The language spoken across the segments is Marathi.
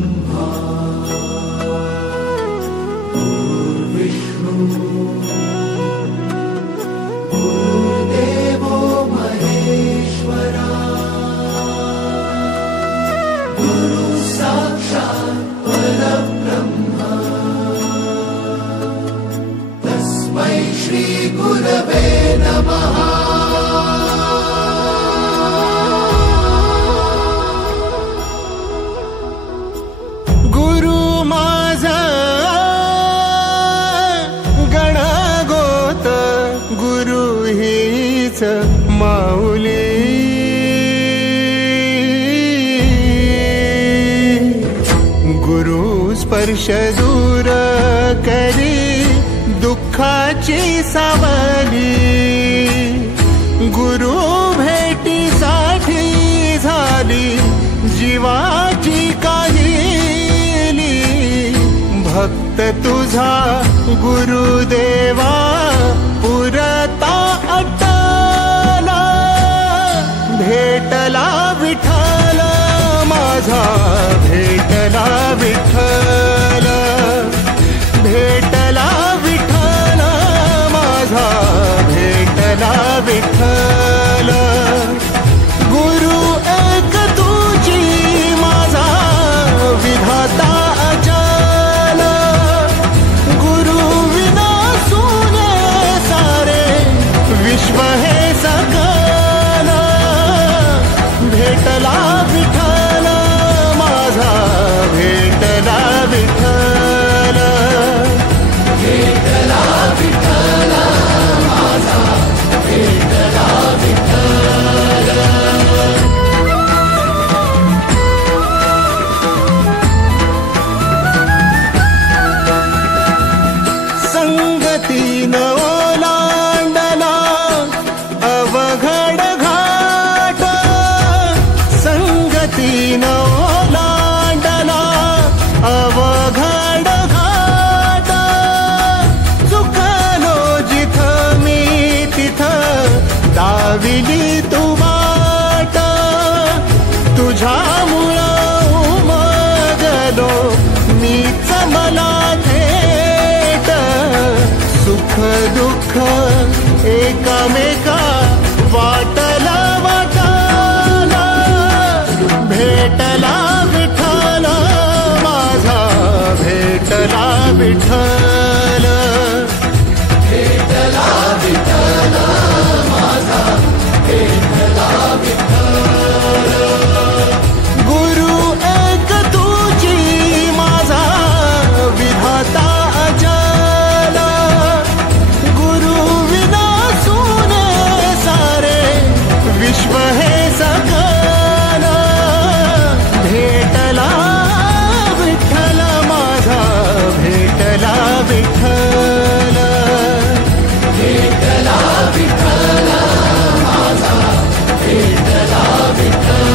ब्रह्मा गुरुर्विष्णु गुरुर्देवो महेश्वरा गुरु साक्षात् परब्रह्म तस्मै श्री गुरवे नमः। माऊली गुरु स्पर्श दूर करी दुःखाची सावली गुरु भेटीसाठी झाली जीवाची काहिली भक्त तुझा गुरुदेवा पुरता भेटला विठ्ठल माझा भेटला विठ्ठल भेटला विठ्ठल माझा भेटला विठ्ठल गुरु एक तुझी माझा विधाता अचल गुरु विना सुने सारे विश्व हे सकल भेटला विठ्ठल माझा भेटला विठ्ठल भेटला विठ्ठल माझा भेटला विठ्ठल। संगतीन ओलांडला अवघड घाट संगतीन ओलांडला अवघड घाट चुकलो जिथं मी तिथं दाविली तू वाट तुझ्यामुळं उमगलो मीच मला थेट सुख दुःख एकामेका वाटला वाटाला भेटला विठ्ठल माझा भेटला विठ्ठल भेटला विठ्ठल माझा भेटला विठ्ठल गुरु एक तुझी माझा विधाता अचल गुरु विना सुने सारे विश्व हे सकल भेटला विठ्ठल माझा भेटला विठ्ठल भेटला विठ्ठल माझा भेटला विठ्ठल।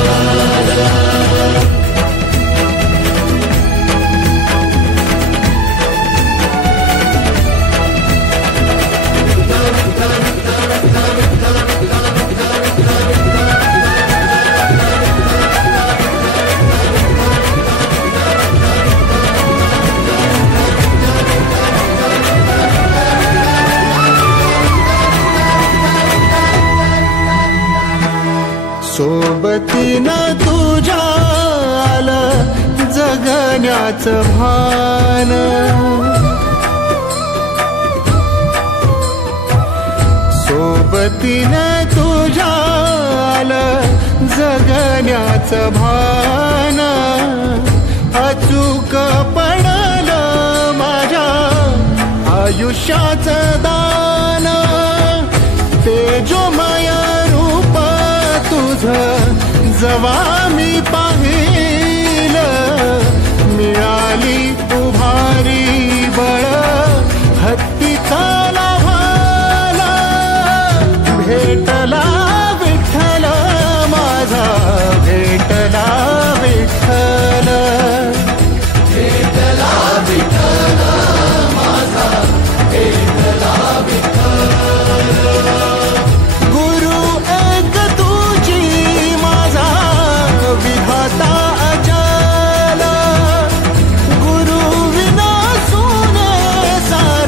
सोबतीनं तुझ्या आलं जगण्याचं भान सोबतीनं तुझ्या आलं जगण्याचं भान अचूक पडलं माझ्या आयुष्याचं दान तेजोमय रूप तुझं जवा